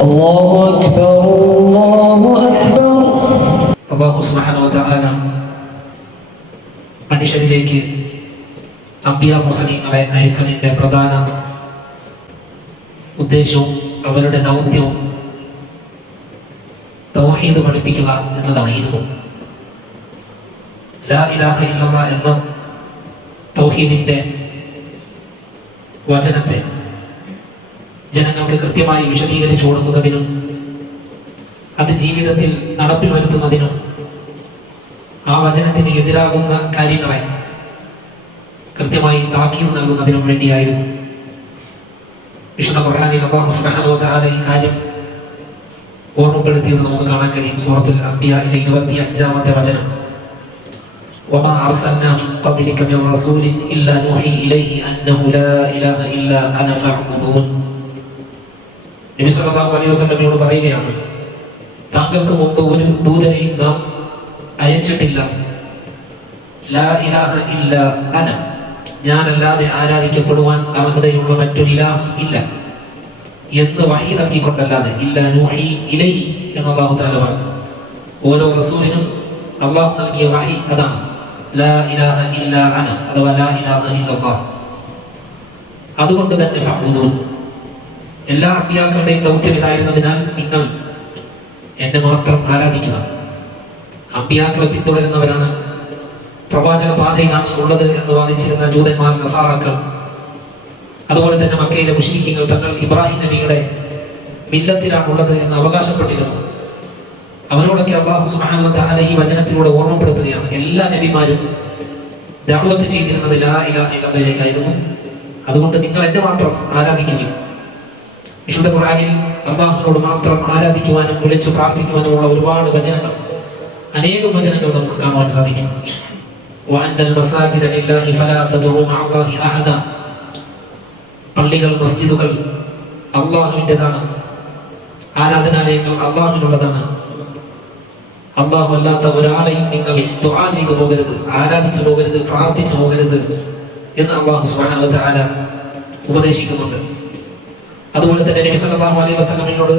അള്ളാഹു അക്ബർ അള്ളാഹു അക്ബർ. അള്ളാഹു സുബ്ഹാനഹു വ തആല മനുഷ്യരിലേക്ക് അബ്യ മുസ്ലിങ്ങളെ അയച്ചതിന്റെ പ്രധാന ഉദ്ദേശവും അവരുടെ ദൗത്യവും തൗഹീദ് പഠിപ്പിക്കുക എന്നതായിരുന്നു ലാ ഇലാഹ ഇല്ലല്ല എന്ന തൗഹീദിന്റെ വചനത്തെ ജനങ്ങൾക്ക് കൃത്യമായി വിശദീകരിച്ചു കൊടുക്കുന്നതിനും അത് ജീവിതത്തിൽ നടപ്പിൽ വരുത്തുന്നതിനും ആ വചനത്തിന് എതിരാകുന്ന കാര്യങ്ങളെ കൃത്യമായി താക്കീത് നൽകുന്നതിനും വേണ്ടിയായിരുന്നു വിശുദ്ധ ഖുർആനിൽ അല്ലാഹു സുബ്ഹാനഹു വ തആല ഈ കാര്യം ഓർമ്മപ്പെടുത്തിയത് നമുക്ക് കാണാൻ കഴിയും സൂറത്തുൽ അംബിയായിലെ ഇരുപത്തി അഞ്ചാമത്തെ വചനം وما أرسلنا من قبلك من رسول إلا نوحي إليه أنه لا إله إلا أنا فاعبدون നബി സല്ലല്ലാഹു അലൈഹി പറയുകയാണ് താങ്കൾക്ക് മുമ്പ് ഒരു ദൂതനെയും നാം അയച്ചിട്ടില്ല. ലാ ഇലാഹ ഇല്ല അന. ഞാനല്ലാതെ ആരാധിക്കപ്പെടുവാൻ അർഹതയുള്ള മറ്റൊരു ഇല്ല. എന്ന് വഹി നൽകിക്കൊണ്ടല്ലാതെ ഇല്ല നൂഹി ഇലൈ എന്ന് അള്ളാഹു താല പറഞ്ഞു. ഓരോ റസൂലിനും അള്ളാഹു നൽകിയ വഹി അതാണ്. ലാ ഇലാഹ ഇല്ല അന അഥവാ ലാ ഇലാഹ ഇല്ല അതുകൊണ്ട് തന്നെ ഫഅ്ബുദൂൻ എല്ലാ അമ്പിയാക്കളുടെയും ദൗത്യം ഇതായിരുന്നതിനാൽ നിങ്ങൾ എന്നെ മാത്രം ആരാധിക്കുക. അമ്പിയാക്കളെ പിന്തുടരുന്നവരാണ് പ്രവാചക പാതയിലാണ് ഉള്ളത് എന്ന് വാദിച്ചിരുന്ന ജൂതന്മാർ നസാറാക്കൾ. അതുപോലെ തന്നെ മക്കയിലെ മുഷ്രിഖിങ്ങൾ തങ്ങൾ ഇബ്രാഹിം നബിയുടെ മില്ലത്തിലാണ് ഉള്ളത് എന്ന് അവകാശപ്പെട്ടിരുന്നു. അവരോടൊക്കെ അള്ളാഹു സുബ്ഹാനഹു വ തആല ഈ വചനത്തിലൂടെ ഓർമ്മപ്പെടുത്തുകയാണ്. എല്ലാ നബിമാരും ദഅവത്ത് ചെയ്തിരുന്നത് ലാ ഇലാഹ ഇല്ലല്ലാഹിലേക്കായിരുന്നു അതുകൊണ്ട് നിങ്ങൾ എന്നെ മാത്രം ആരാധിക്കുകയും വിശുദ്ധ ഖുറാനിൽ അള്ളാഹുനോട് മാത്രം ആരാധിക്കുവാനും വിളിച്ചു പ്രാർത്ഥിക്കുവാനുമുള്ള ഒരുപാട് വചനങ്ങൾ. അനേകം വചനങ്ങൾ നമുക്ക് കാണുവാൻ സാധിക്കും. പള്ളികൾ മസ്ജിദുകൾ അള്ളാഹുവിന്റെതാണ്. ആരാധനാലയങ്ങൾ അള്ളാഹുവിനുള്ളതാണ്. അള്ളാഹു അല്ലാത്ത ഒരാളെയും നിങ്ങൾ ദ്വാ ചെയ്തു പോകരുത് ആരാധിച്ചു പോകരുത് പ്രാർത്ഥിച്ചു പോകരുത് എന്ന് അള്ളാഹു സുബാന ഉപദേശിക്കുന്നുണ്ട്. അതുപോലെ തന്നെ നബി സല്ലല്ലാഹു അലൈഹി വസല്ലമയോട്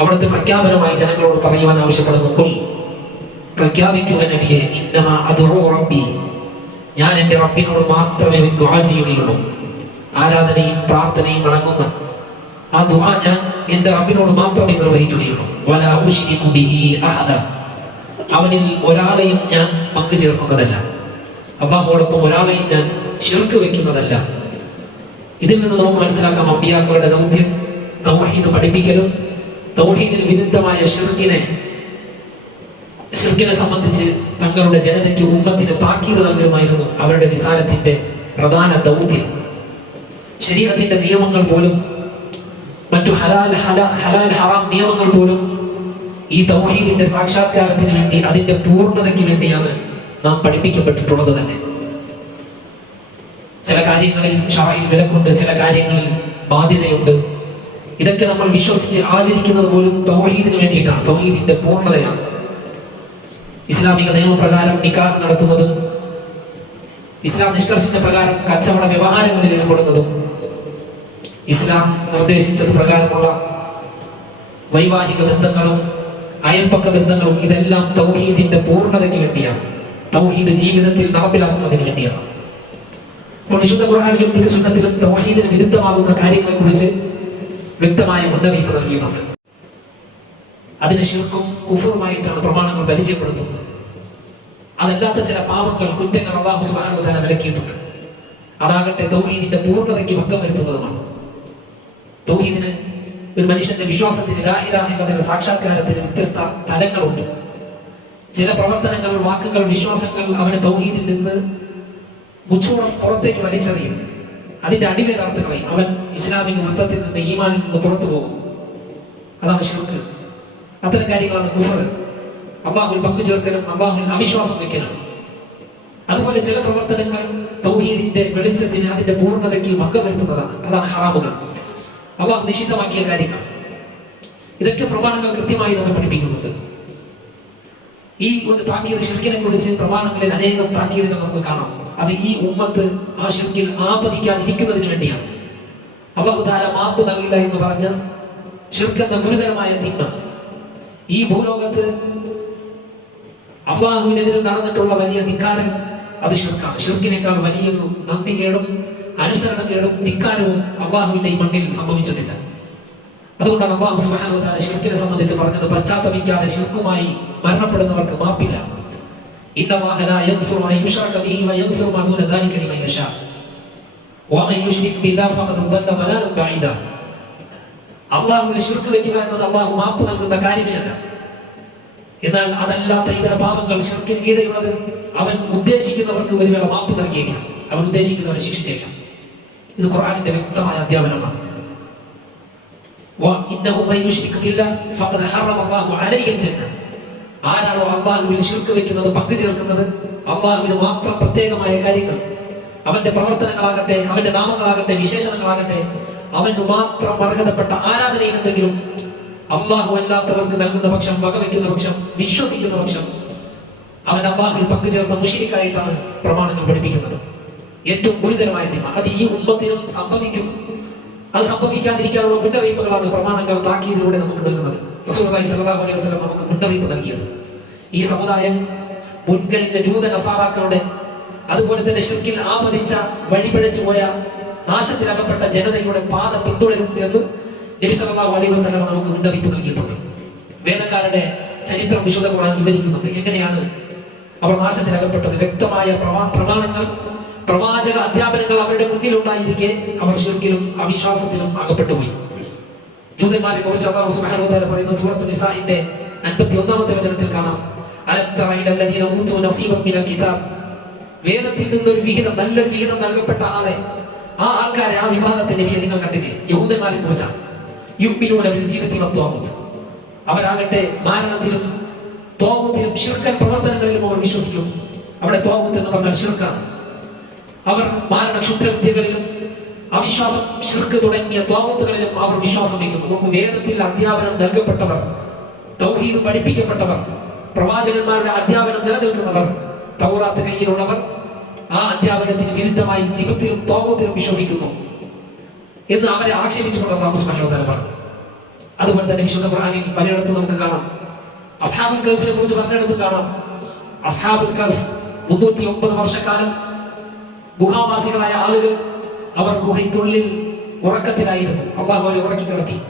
അവിടുത്തെ പ്രഖ്യാപനമായി ജനങ്ങളോട് പറയുവാൻ ആവശ്യപ്പെടുന്നു കുൽ പ്രഖ്യാപിക്കുക നബിയെ ഇന്നമാ അദ്ഉ റബ്ബി. ഞാൻ എന്റെ റബ്ബിനോട് മാത്രമേ ദുആ ചെയ്യുകയുള്ളൂ. ആരാധനയും പ്രാർത്ഥനയും അടങ്ങുന്ന ആ ദുആ ഞാൻ എന്റെ റബ്ബിനോട് മാത്രമേ നിർവഹിക്കുകയുള്ളൂ. വലാ ബിഹി അഹദ. അവനിൽ ഒരാളെയും ഞാൻ പങ്കു ചേർക്കുന്നതല്ല അള്ളാഹുവോടൊപ്പം ഒരാളെയും ഞാൻ ശിർക്ക് വെക്കുന്നതല്ല ഇതിൽ നിന്ന് നമുക്ക് മനസ്സിലാക്കാം അമ്പിയാക്കളുടെ ദൗത്യം തൗഹീദ് പഠിപ്പിക്കലും തൗഹീദിന് വിരുദ്ധമായ ഷിർക്കിനെ ഷിർക്കിനെ സംബന്ധിച്ച് തങ്ങളുടെ ജനതയ്ക്ക് ഉമ്മത്തിന് താക്കീത് നൽകലുമായിരുന്നു അവരുടെ വിശാലത്തിന്റെ പ്രധാന ദൗത്യം. ശരീരത്തിന്റെ നിയമങ്ങൾ പോലും മറ്റു ഹലാൽ ഹലാ- ഹലാൽ ഹറാം നിയമങ്ങൾ പോലും ഈ തൗഹീദിന്റെ സാക്ഷാത്കാരത്തിന് വേണ്ടി അതിന്റെ പൂർണതയ്ക്ക് വേണ്ടിയാണ് നാം പഠിപ്പിക്കപ്പെട്ടിട്ടുള്ളത് തന്നെ. ചില കാര്യങ്ങളിൽ ഷായിൽ വിലക്കുണ്ട് ചില കാര്യങ്ങളിൽ ബാധ്യതയുണ്ട്. ഇതൊക്കെ നമ്മൾ വിശ്വസിച്ച് ആചരിക്കുന്നത് പോലും തൗഹീദിന് വേണ്ടിയിട്ടാണ് തൗഹീദിന്റെ പൂർണതയാണ്. ഇസ്ലാമിക നിയമപ്രകാരം നിക്കാഹ് നടത്തുന്നതും ഇസ്ലാം നിഷ്കർഷിച്ച പ്രകാരം കച്ചവട വ്യവഹാരങ്ങളിൽ ഏർപ്പെടുന്നതും ഇസ്ലാം നിർദ്ദേശിച്ചത് പ്രകാരമുള്ള വൈവാഹിക ബന്ധങ്ങളും അയൽപ്പക്ക ബന്ധങ്ങളും ഇതെല്ലാം തൗഹീദിന്റെ പൂർണതയ്ക്ക് വേണ്ടിയാണ്. തൗഹീദ് ജീവിതത്തിൽ നടപ്പിലാക്കുന്നതിന് വേണ്ടിയാണ്. വിശുദ്ധ ഖുർആനിലും തിരുസുന്നത്തിലും തൗഹീദിന് വിരുദ്ധമാകുന്ന കാര്യങ്ങളെ കുറിച്ച് വ്യക്തമായ മുന്നറിയിപ്പ് നൽകിയിട്ടുണ്ട് അതിന് ശിർക്കും കുഫറുമായിട്ടാണ് പ്രമാണങ്ങൾ പരിചയപ്പെടുത്തുന്നത്. അതല്ലാത്ത ചില പാപങ്ങൾ കുറ്റങ്ങൾ അള്ളാഹു തആല വിലക്കിയിട്ടുണ്ട്. അതാകട്ടെ തൗഹീദിന്റെ പൂർണതയ്ക്ക് ഭംഗം വരുത്തുന്നതുമാണ്. തൗഹീദിന് ഒരു മനുഷ്യന്റെ വിശ്വാസത്തിന് ലാ ഇലാഹ ഇല്ലല്ലാഹുവിന്റെ സാക്ഷാത്കാരത്തിന് വ്യത്യസ്ത തലങ്ങളുണ്ട്. ചില പ്രവർത്തനങ്ങൾ വാക്കുകൾ വിശ്വാസങ്ങൾ അവന് തൗഹീദിൽ നിന്ന് മുച്ചോളം പുറത്തേക്ക് വലിച്ചെറിയും. അതിന്റെ അടിവേരാർത്ഥങ്ങളെ അവൻ ഇസ്ലാമിക മതത്തിൽ നിന്ന് ഈമാനിൽ നിന്ന് പുറത്തു പോകും. അതാണ് ഷിർക്ക് അത്തരം കാര്യങ്ങളാണ് കുഫർ അള്ളാഹുൽ പങ്കു ചേർക്കലും അള്ളാഹുൽ അവിശ്വാസം വയ്ക്കലും. അതുപോലെ ചില പ്രവർത്തനങ്ങൾ തൗഹീദിന്റെ വെളിച്ചത്തിന് അതിന്റെ പൂർണതയ്ക്ക് ഭംഗം വരുത്തുന്നതാണ് അതാണ് ഹറാമുകൾ. അള്ളാഹു നിഷിദ്ധമാക്കിയ കാര്യങ്ങൾ. ഇതൊക്കെ പ്രമാണങ്ങൾ കൃത്യമായി നമ്മൾ പഠിപ്പിക്കുന്നുണ്ട്. ഈ ഒരു താക്കീത് ഷിർക്കിനെ കുറിച്ച് പ്രമാണങ്ങളിൽ അനേകം താക്കീതുകൾ നമുക്ക് കാണാം. അത് ഈ ഉമ്മത്ത് ആ ശിർക്കിൽ ആപതിക്കാതിരിക്കുന്നതിന് വേണ്ടിയാണ്. അള്ളാഹു താല മാപ്പ് നൽകില്ല എന്ന് പറഞ്ഞ ശിർക്കെന്ന ഗുരുതരമായ തിന്മ. ഈ ഭൂലോകത്ത് അള്ളാഹുവിനെതിരെ നടന്നിട്ടുള്ള വലിയ ധിക്കാരം അത് ഷിർക്കാണ് ഷിർക്കിനേക്കാൾ വലിയൊരു നന്ദി കേടും അനുസരണ കേടും ധിക്കാരവും അള്ളാഹുവിന്റെ ഈ മണ്ണിൽ സംഭവിച്ചിട്ടില്ല. അതുകൊണ്ടാണ് അള്ളാഹു വതആല ഷിർക്കിനെ സംബന്ധിച്ച് പറഞ്ഞത് പശ്ചാത്തപിക്കാതെ ഷിർക്കുമായി മരണപ്പെടുന്നവർക്ക് മാപ്പില്ല. ഇന്നല്ലാഹ ലാ യഗ്ഫിറു അൻ യുശ്റക ബിഹി വയഗ്ഫിറു മാ ദൂന ദാലിക ലിമൻ യശാ വമൻ യുശ്രിക് ബില്ലാഹി ഫഖദ് ضل ضلالا بعيدا അള്ളാഹുവിൽ ഷിർക്ക് വെക്കുക എന്നത് അള്ളാഹു മാപ്പ് നൽകുന്ന കാര്യമേ അല്ല എന്നാൽ അതല്ലാത്ത ഇതര പാപങ്ങൾ ഷിർക്കിന് കീഴെയുള്ളത് അവൻ ഉദ്ദേശിക്കുന്നവർക്ക് ഒരു വേള മാപ്പ് നൽകിയേക്കാം അവൻ ഉദ്ദേശിക്കുന്നവരെ ശിക്ഷിച്ചേക്കാം ഇത് ഖുർആനിന്റെ വ്യക്തമായ അധ്യാപനമാണ് وإنه من يشرك بالله فقد حرم الله عليه الجنة ആരാണോ അള്ളാഹുവിൽ ശിർക്ക് വെക്കുന്നത് പങ്കു ചേർക്കുന്നത്? മാത്രം പ്രത്യേകമായ കാര്യങ്ങൾ. അവന്റെ പ്രവർത്തനങ്ങളാകട്ടെ അവന്റെ നാമങ്ങളാകട്ടെ വിശേഷണങ്ങളാകട്ടെ അവന് മാത്രം അർഹതപ്പെട്ട ആരാധനയിൽ എന്തെങ്കിലും അള്ളാഹു അല്ലാത്തവർക്ക് നൽകുന്ന പക്ഷം വകവെക്കുന്ന പക്ഷം വിശ്വസിക്കുന്ന പക്ഷം അവൻ അള്ളാഹുവിൽ പങ്കുചേർന്ന മുഷിരിക്കായിട്ടാണ് പ്രമാണങ്ങൾ പഠിപ്പിക്കുന്നത്. ഏറ്റവും ഗുരുതരമായ തീമ അത് ഈ ഉമ്മത്തിനും സംഭവിക്കും. അത് സംഭവിക്കാതിരിക്കാനുള്ള മുന്നറിയിപ്പുകളാണ് പ്രമാണങ്ങൾ താക്കീതിലൂടെ നമുക്ക് നൽകുന്നത്. അലൈഹി വസല്ലം നമുക്ക് മുന്നറിയിപ്പ് നൽകിയത്. ഈ സമുദായം മുൻകഴിഞ്ഞ ജൂത നസാറാക്കളുടെ അതുപോലെ തന്നെ ഷിർക്കിൽ ആപതിച്ച വഴിപിഴച്ചു പോയ നാശത്തിലകപ്പെട്ട ജനതയുടെ പാത പിന്തുടരും എന്ന് നബി സല്ലല്ലാഹു അലൈഹി വസല്ലം നമുക്ക് മുന്നറിയിപ്പ് നൽകിയിട്ടുണ്ട്. വേദക്കാരുടെ ചരിത്രം വിശുദ്ധ ഖുർആൻ വിവരിക്കുന്നുണ്ട്. എങ്ങനെയാണ് അവർ നാശത്തിലകപ്പെട്ടത്? വ്യക്തമായ പ്രമാണങ്ങൾ പ്രവാചക അധ്യാപനങ്ങൾ അവരുടെ മുന്നിലുണ്ടായിരിക്കെ അവർ ഷിർക്കിലും അവിശ്വാസത്തിലും അകപ്പെട്ടുപോയി. ജൂതന്മാരെ കുറിച്ച് അള്ളാഹു സുബ്ഹാനഹു വ തആല പറയുന്ന സൂറത്തുൽ നിസാഇന്റെ 51ാമത്തെ വചനത്തിൽ കാണാം. അലം തറ ഇലൽ ലദീന ഊതു നസീബൻ മിനൽ കിതാബ്. വേദത്തിൽ നിന്നൊരു വിഹിതം നല്ല വിഹിതം നൽകപ്പെട്ട ആളെ ആ ആൾക്കാരെ ആ വിഭാഗത്തെ നബിയെ നിങ്ങൾ കണ്ടില്ലേ? യഹൂദന്മാരെ കുറിച്ചാണ് യുക്മിനൂന ബിൽ ജീവിതത്തിൽ തോമത്ത് അവരാകട്ടെ മാരണത്തിലും തോമത്തിലും ശിർക്കൻ പ്രവർത്തനങ്ങളിലും അവർ വിശ്വസിക്കും. അവിടെ തോമത്ത് എന്ന് പറഞ്ഞാൽ ശിർക്കാണ്. അവർ മാരണ ക്ഷുദ്രവിദ്യകളിലും അവിശ്വാസം ശിർക്ക് തുടങ്ങിയ ത്വാവത്തുകളിലും അവർ വിശ്വാസം വയ്ക്കുന്നു. നമുക്ക് വേദത്തിൽ അധ്യാപനം നൽകപ്പെട്ടവർ തൗഹീദ് പഠിപ്പിക്കപ്പെട്ടവർ പ്രവാചകന്മാരുടെ അധ്യാപനം നിലനിൽക്കുന്നവർ തൗറാത്ത് കയ്യിലുള്ളവർ ആ അധ്യാപനത്തിന് വിരുദ്ധമായി ജീവിതത്തിലും തോമത്തിലും വിശ്വസിക്കുന്നു എന്ന് അവരെ ആക്ഷേപിച്ചുകൊണ്ട് അള്ളാഹു സുബ്ഹാനഹു അതുപോലെ തന്നെ വിശുദ്ധ ഖുർആനിൽ പലയിടത്തും നമുക്ക് കാണാം. അസ്ഹാബുൽ കഹഫിനെ കുറിച്ച് പറഞ്ഞിടത്ത് കാണാം. അസ്ഹാബുൽ കഹഫ് മുന്നൂറ്റി ഒമ്പത് വർഷക്കാലം ഗുഹാവാസികളായ ആളുകൾ അവർ ഗുഹയ്ക്കുള്ളിൽ ഉറക്കത്തിലായിരുന്നു. അള്ളാഹു അവരെ ഉറക്കി കിടത്തി.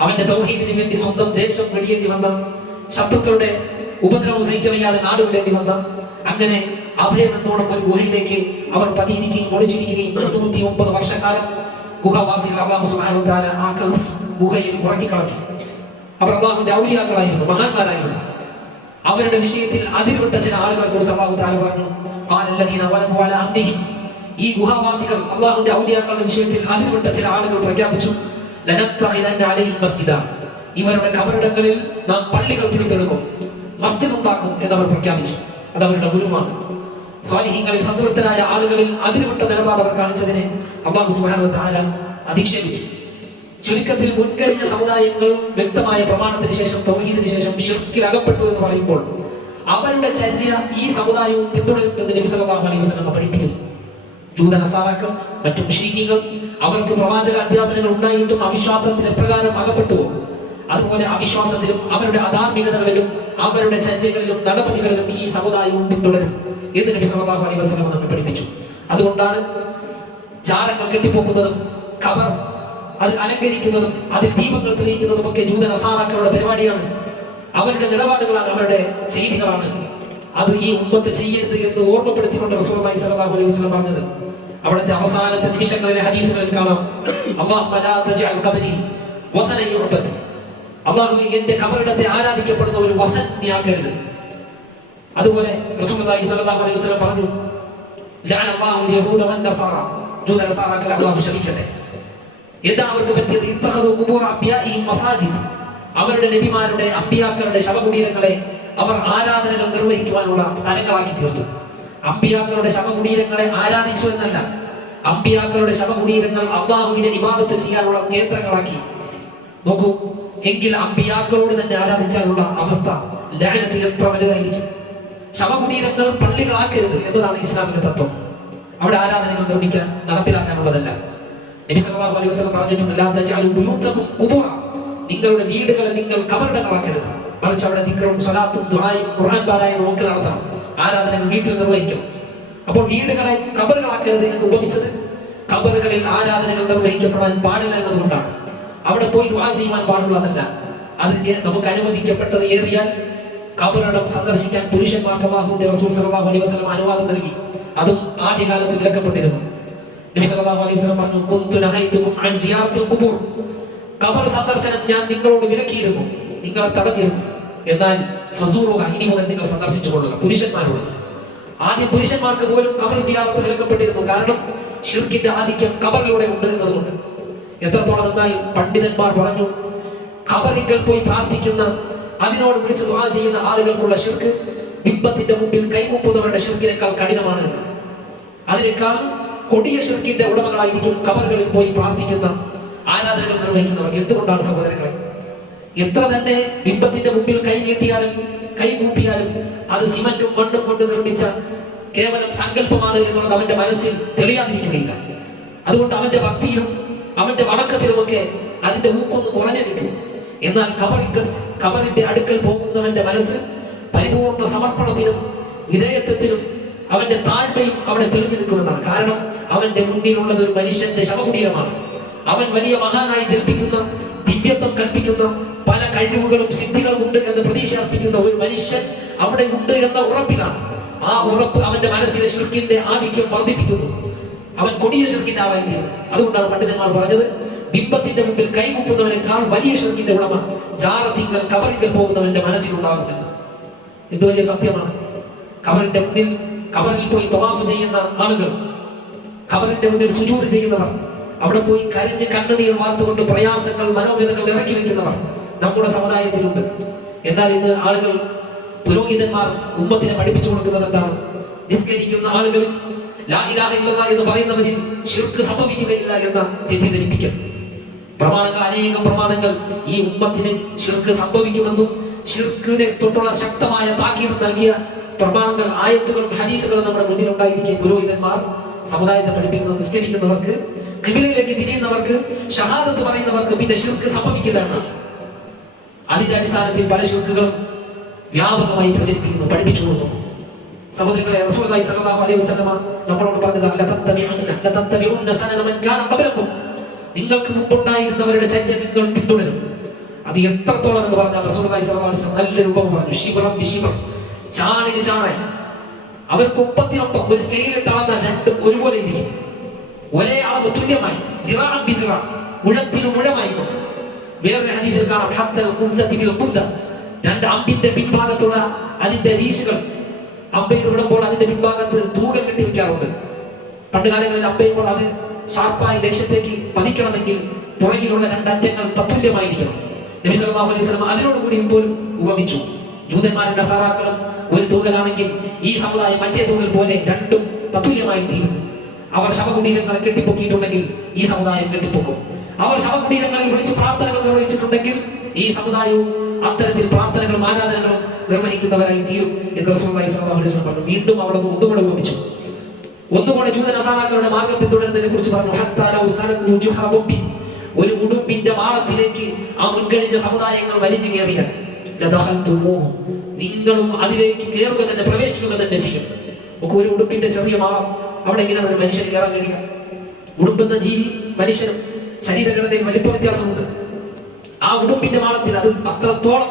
അവന്റെ തൗഹീദിന് വേണ്ടി സ്വന്തം ദേശം വെടിയേണ്ടി വന്ന ശത്രുക്കളുടെ ഉപദ്രവം സഹിക്കവയ്യാതെ നാട് വിടേണ്ടി വന്ന അങ്ങനെ അഭയം എന്നോണം ഒരു ഗുഹയിലേക്ക് അവർ പതിയിരിക്കുകയും ഒളിച്ചിരിക്കുകയും ഇരുന്നൂറ്റി ഒമ്പത് വർഷക്കാലം ഗുഹവാസികൾ അള്ളാഹു സുഹാനുദ്ദാന ആ കഹഫ് ഗുഹയിൽ ഉറക്കിക്കളഞ്ഞു അവർ അള്ളാഹുവിന്റെ ഔലിയാക്കളായിരുന്നു മഹാന്മാരായിരുന്നു. അവരുടെ വിഷയത്തിൽ അതിർവിട്ട ചില ആളുകളെ കുറിച്ച് അള്ളാഹു താല പറഞ്ഞു ഈ ഗുഹാവാസികൾ അള്ളാഹുന്റെ ഔലിയാക്കളുടെ വിഷയത്തിൽ അതിൽപ്പെട്ട ചില ആളുകൾ പ്രഖ്യാപിച്ചു. ഇവരുടെ ഖബറിടങ്ങളിൽ നാം പള്ളികൾ തിരിച്ചെടുക്കും മസ്ജിദ് ഉണ്ടാക്കും എന്നവർ പ്രഖ്യാപിച്ചു. അത് അവരുടെ ഗുരുവാണ്. സ്വാലിഹ്യങ്ങളിൽ സംതൃപ്തരായ ആളുകളിൽ അതിർവിട്ട നിലപാട് അവർ കാണിച്ചതിനെ അള്ളാഹു തആല അധിക്ഷേപിച്ചു. ചുരുക്കത്തിൽ മുൻകഴിഞ്ഞ സമുദായങ്ങൾ വ്യക്തമായ പ്രമാണത്തിന് ശേഷം തൗഹീദിന് ശേഷം ഷിർക്കിൽ അകപ്പെട്ടു എന്ന് പറയുമ്പോൾ അവരുടെ ചര്യ ഈ സമുദായവും പിന്തുടരുമെന്ന് നബി സല്ലല്ലാഹു അലൈഹി വസല്ലം പഠിപ്പിക്കുന്നു. ജൂത നസാറാക്കൾ മറ്റു മുശ്രിക്കീങ്ങൾ അവർക്ക് പ്രവാചക അധ്യാപനങ്ങൾ ഉണ്ടായിട്ടും അവിശ്വാസത്തിന് എപ്രകാരം അകപ്പെട്ടു അതുപോലെ അവിശ്വാസത്തിലും അവരുടെ അധാർമികതകളിലും അവരുടെ ചര്യകളിലും നടപടികളിലും ഈ സമുദായവും പിന്തുടരും എന്ന് നബി സല്ലല്ലാഹു അലൈഹി വസല്ലം നമ്മെ പഠിപ്പിച്ചു. അതുകൊണ്ടാണ് ചാരങ്ങൾ കെട്ടിപ്പോക്കുന്നതും കവർ അത് അലങ്കരിക്കുന്നതും അതിൽ ദീപങ്ങൾ തെളിയിക്കുന്നതും ഒക്കെ ജൂത നസാറാക്കളുടെ പരിപാടിയാണ്. അവരുടെ നിലപാടുകളാണ് അവരുടെ ചെയ്തികളാണ്. അത് ഈ ഉമ്മത്ത് ചെയ്യരുത് എന്ന് ഓർമ്മപ്പെടുത്തിക്കൊണ്ട് റസൂലുള്ളാഹി സ്വല്ലല്ലാഹു അലൈഹി വസല്ലം പറഞ്ഞത്. അവിടുത്തെ അവസാനത്തെ നിമിഷങ്ങളിലെ ഹദീസുകളിൽ കാണാം. അള്ളാഹു അല്ലാഹുവേ എന്റെ കബറിടത്തെ ആരാധിക്കപ്പെടുന്ന ഒരു വസൻ അതുപോലെ പറഞ്ഞു അവരുടെ നബിമാരുടെ അമ്പിയാക്കളുടെ ശവകുടീരങ്ങളെ അവർ ആരാധനകൾ നിർവഹിക്കുവാനുള്ള സ്ഥലങ്ങളാക്കി തീർത്തു. അമ്പിയാക്കളുടെ ശവകുടീരങ്ങളെ ആരാധിച്ചു എന്നല്ല. അമ്പിയാക്കളുടെ ശവകുടീരങ്ങൾ അള്ളാഹുവിനെ വിവാദത്ത് ചെയ്യാനുള്ള കേന്ദ്രങ്ങളാക്കി. നോക്കൂ എങ്കിൽ അമ്പിയാക്കളോട് തന്നെ ആരാധിച്ചാലുള്ള അവസ്ഥ ലഹനത്തിൽ എത്ര വലുതായിരിക്കും? ശവകുടീരങ്ങൾ പള്ളികളാക്കരുത് എന്നതാണ് ഇസ്ലാമിന്റെ തത്വം. അവിടെ ആരാധനകൾ നിർമ്മിക്കാൻ നടപ്പിലാക്കാനുള്ളതല്ല. നബി സല്ലല്ലാഹു അലൈഹി വസല്ലം പറഞ്ഞിട്ടുണ്ട് തജഅലു നിങ്ങളുടെ വീടുകളെ നിങ്ങൾ കബറിടങ്ങളാക്കരുത്. മറിച്ച് അവിടെ നിങ്ങളും സ്വലാത്തും ദുആയും ഖുർആൻ പാരായണവും ഒക്കെ നടത്തണം. ആരാധനകൾ വീട്ടിൽ നിർവഹിക്കും. അപ്പോൾ വീടുകളെ കബറുകളാക്കരുത് എന്ന് ഉപമിച്ചത് കബറുകളിൽ ആരാധനകൾ നിർവഹിക്കപ്പെടാൻ പാടില്ല എന്നതുകൊണ്ടാണ്. അവിടെ പോയി ദുആ ചെയ്യുവാൻ പാടുള്ളതല്ല. അത് നമുക്ക് അനുവദിക്കപ്പെട്ടത് ഏറിയാൽ കബറടം സന്ദർശിക്കാൻ പുരുഷന്മാർക്ക് അല്ലാഹുവിന്റെ റസൂൽ സല്ലല്ലാഹു അലൈഹി വസല്ലം അനുവാദം നൽകി. അതും ആദ്യകാലത്ത് വിലക്കപ്പെട്ടിരുന്നു. നബി സല്ലല്ലാഹു അലൈഹി വസല്ലം പറഞ്ഞു കുന്തു ഖബർ. സന്ദർശനം ഞാൻ നിങ്ങളോട് വിലക്കിയിരുന്നു. നിങ്ങളെ തടഞ്ഞിരുന്നു. എന്നാൽ നിങ്ങൾ സന്ദർശിച്ചു കൊള്ളുക പുരുഷന്മാരോട്. ആദ്യം പുരുഷന്മാർക്ക് പോലും കബർ സിയാറത്ത് വിലക്കപ്പെട്ടിരുന്നു. കാരണം ഷിർക്കിന്റെ ആധിക്യം കബറിലൂടെ ഉണ്ട് എന്നതുകൊണ്ട്. എത്രത്തോളം എന്നാൽ പണ്ഡിതന്മാർ പറഞ്ഞു കബറിക്കൽ പോയി പ്രാർത്ഥിക്കുന്ന അതിനോട് വിളിച്ച് ദ്വാ ചെയ്യുന്ന ആളുകൾക്കുള്ള ഷിർക്ക് ബിംബത്തിന്റെ മുമ്പിൽ കൈമുപ്പുന്നവരുടെ ഷിർക്കിനേക്കാൾ കഠിനമാണ് എന്ന്. അതിനേക്കാൾ കൊടിയ ഷിർക്കിന്റെ ഉടമകളായിരിക്കും കബറുകളിൽ പോയി പ്രാർത്ഥിക്കുന്ന ആരാധനകൾ നിർവഹിക്കുന്നവർക്ക് എന്തുകൊണ്ടാണ് സഹോദരങ്ങളെ എത്ര തന്നെ ബിംബത്തിന്റെ മുമ്പിൽ കൈ നീട്ടിയാലും കൈ കൂട്ടിയാലും അത് സിമന്റും മണ്ണും കൊണ്ട് നിർമ്മിച്ച കേവലം സങ്കല്പമാണ് എന്നുള്ളത് അവന്റെ മനസ്സിൽ തെളിയാതിരിക്കുകയില്ല. അതുകൊണ്ട് അവന്റെ ഭക്തിയും അവന്റെ വണക്കത്തിലുമൊക്കെ അതിന്റെ ഊക്കൊന്ന് കുറഞ്ഞു നിൽക്കും. എന്നാൽ കബറിന്റെ കബറിന്റെ അടുക്കൽ പോകുന്നവന്റെ മനസ്സ് പരിപൂർണ സമർപ്പണത്തിലും വിധേയത്വത്തിനും അവന്റെ താഴ്മയും അവിടെ തെളിഞ്ഞു നിൽക്കുമെന്നാണ്. കാരണം അവന്റെ മുന്നിലുള്ളത് ഒരു മനുഷ്യന്റെ ശവകുടീരമാണ്. അവൻ വലിയ മഹാനായി ജൽപ്പിക്കുന്ന ദിവ്യത്വം കൽപ്പിക്കുന്ന പല കഴിവുകളും സിദ്ധികളും ഉണ്ട് എന്ന് പ്രതീക്ഷ അർപ്പിക്കുന്ന ഒരു മനുഷ്യൻ അവിടെ ഉണ്ട് എന്ന ഉറപ്പിലാണ്. ആ ഉറപ്പ് അവന്റെ മനസ്സിലെ ശിർക്കിന്റെ ആധിക്യം വർദ്ധിപ്പിക്കുന്നു. അവൻ കൊടിയ ശിർക്കിന്റെ ആളായിത്തീരും അതുകൊണ്ടാണ് പണ്ഡിതന്മാർ പറഞ്ഞത് ബിംബത്തിന്റെ മുമ്പിൽ കൈകുപ്പുന്നവനേക്കാൾ വലിയ ശിർക്കിന്റെ ഉടമ ജാറത്തിങ്കൽ കബറിങ്കൽ പോകുന്നവന്റെ മനസ്സിലുണ്ടാകുന്നത്. ഇത് വലിയ സത്യമാണ്. കവറിന്റെ മുന്നിൽ കബറിൽ പോയി തവാഫ് ചെയ്യുന്ന ആളുകൾ കവറിന്റെ മുന്നിൽ സുജൂത് ചെയ്യുന്നവർ അവിടെ പോയി കരഞ്ഞ് കണ്ണുനീർ വാർത്തുകൊണ്ട് പ്രയാസങ്ങൾ മനോവേദനകൾ ഇറക്കി വെക്കുന്നവർ നമ്മുടെ സമുദായത്തിലുണ്ട്. എന്നാൽ ഇന്ന് ആളുകൾ പുരോഹിതന്മാർ ഉമ്മത്തിനെ പഠിപ്പിച്ചു കൊടുക്കുന്നത് എന്താണ്? നിസ്കരിക്കുന്ന ആളുകളിൽ എന്ന് പറയുന്നവരിൽ ഷിർക്ക് സംഭവിക്കുകയില്ല എന്ന തെറ്റിദ്ധരിപ്പിക്കൽ. പ്രമാണങ്ങൾ അനേകം പ്രമാണങ്ങൾ ഈ ഉമ്മത്തിന് ഷിർക്ക് സംഭവിക്കുമെന്നും ഷിർക്കിനെ തൊട്ടുള്ള ശക്തമായ താക്കീത് നൽകിയ പ്രമാണങ്ങൾ ആയത്തുകളും ഹദീസുകളും നമ്മുടെ മുന്നിൽ ഉണ്ടായിരിക്കും പുരോഹിതന്മാർ സമുദായത്തെ പഠിപ്പിക്കുന്ന നിസ്കരിക്കുന്നവർക്ക് കിബിലയിലേക്ക് തിരിയുന്നവർക്ക് ഷഹാദത്ത് പറയുന്നവർക്ക് പിന്നെ ഷിർക്ക് സംഭവിക്കില്ല എന്നാണ്. അതിന്റെ അടിസ്ഥാനത്തിൽ പല ഷിർക്കുകളും വ്യാപകമായി പ്രചരിപ്പിക്കുന്നു പഠിപ്പിച്ചു കൊടുക്കുന്നു. സഹോദരങ്ങളെ റസൂലുള്ളാഹി സ്വല്ലല്ലാഹു അലൈഹി വസല്ലമ നമ്മളോട് പറഞ്ഞത് ലതത്തബിഉന്ന സനന മൻ കാന ഖബലകും നിങ്ങൾക്ക് മുമ്പുണ്ടായിരുന്നവരുടെ ചര്യ നിങ്ങൾ പിന്തുടരും. അത് എത്രത്തോളം എന്ന് പറഞ്ഞാൽ റസൂലുള്ളാഹി സ്വല്ലല്ലാഹു അലൈഹി വസല്ലം നല്ല രൂപം പറഞ്ഞു. ശിബറം ബിശിബർ ചാണിന് ചാണായി അവർക്ക് ഒപ്പത്തിനൊപ്പം ഒരു സ്കെയിലിട്ട് അളന്നാൽ രണ്ടും ഒരുപോലെ ഇരിക്കും. ഒരേ അളവ് തുല്യമായി മുഴത്തിനു മുഴമായി കൊണ്ട്. വേറൊരു ഹദീസിൽ കാണാം രണ്ട് അമ്പിന്റെ പിൻഭാഗത്തുള്ള അതിന്റെ രീശുകൾ അമ്പയിൽ വിടുമ്പോൾ അതിന്റെ പിൻഭാഗത്ത് തൂകൽ കെട്ടി വെക്കാറുണ്ട്. പണ്ട് കാലങ്ങളിൽ അമ്പയുമ്പോൾ അത് ഷാർപ്പായി ലക്ഷ്യത്തേക്ക് പതിക്കണമെങ്കിൽ പുറകിലുള്ള രണ്ടറ്റങ്ങൾ തത്തുല്യമായിരിക്കണം. നബി സല്ലല്ലാഹു അലൈഹി വസല്ലം അതിനോട് കൂടി പോലും ഉപമിച്ചു. ജൂതന്മാരുടെ സഹാക്കളും ഒരു തൂകലാണെങ്കിൽ ഈ സമുദായം മറ്റേ തൂകൽ പോലെ രണ്ടും തത്തുല്യമായി തീരും അവർ ശവകുടീരങ്ങളെ കെട്ടിപ്പൊക്കിയിട്ടുണ്ടെങ്കിൽ ഈ സമുദായം കെട്ടിപ്പൊക്കും. അവർ ശവകുടീരങ്ങളിൽ വിളിച്ച് പ്രാർത്ഥനകൾ നിർവഹിച്ചിട്ടുണ്ടെങ്കിൽ ഈ സമുദായവും അത്തരത്തിൽ പ്രാർത്ഥനകളും ആരാധനകളും നിർവഹിക്കുന്നവരായി തീരും എന്ന് അലൈഹി വസല്ലം പറഞ്ഞു. വീണ്ടും അവിടെ നിന്ന് ഒന്നുകൂടെ ഓടിച്ചു. ഒന്നുകൂടെ ജൂത നസാറാക്കളുടെ മാർഗം പിന്തുടരുന്നതിനെ കുറിച്ച് പറഞ്ഞു. ഒരു ഉടുപ്പിന്റെ മാളത്തിലേക്ക് ആ മുൻകഴിഞ്ഞ സമുദായങ്ങൾ വലിഞ്ഞു കയറിയാൽ. നിങ്ങളും അതിലേക്ക് കയറുക തന്നെ പ്രവേശിക്കുക തന്നെ ചെയ്യും. ഒരു ഉടുപ്പിന്റെ ചെറിയ മാളം അവിടെ എങ്ങനെയാണ് ഒരു മനുഷ്യൻ കയറാൻ കഴിയുക ഉടുമ്പുന്ന ജീവി മനുഷ്യനും ശരീരഘടനയിൽ വലിപ്പ വ്യത്യാസമുണ്ട്. ആ ഉടുമ്പിന്റെ മാളത്തിൽ അത് അത്രത്തോളം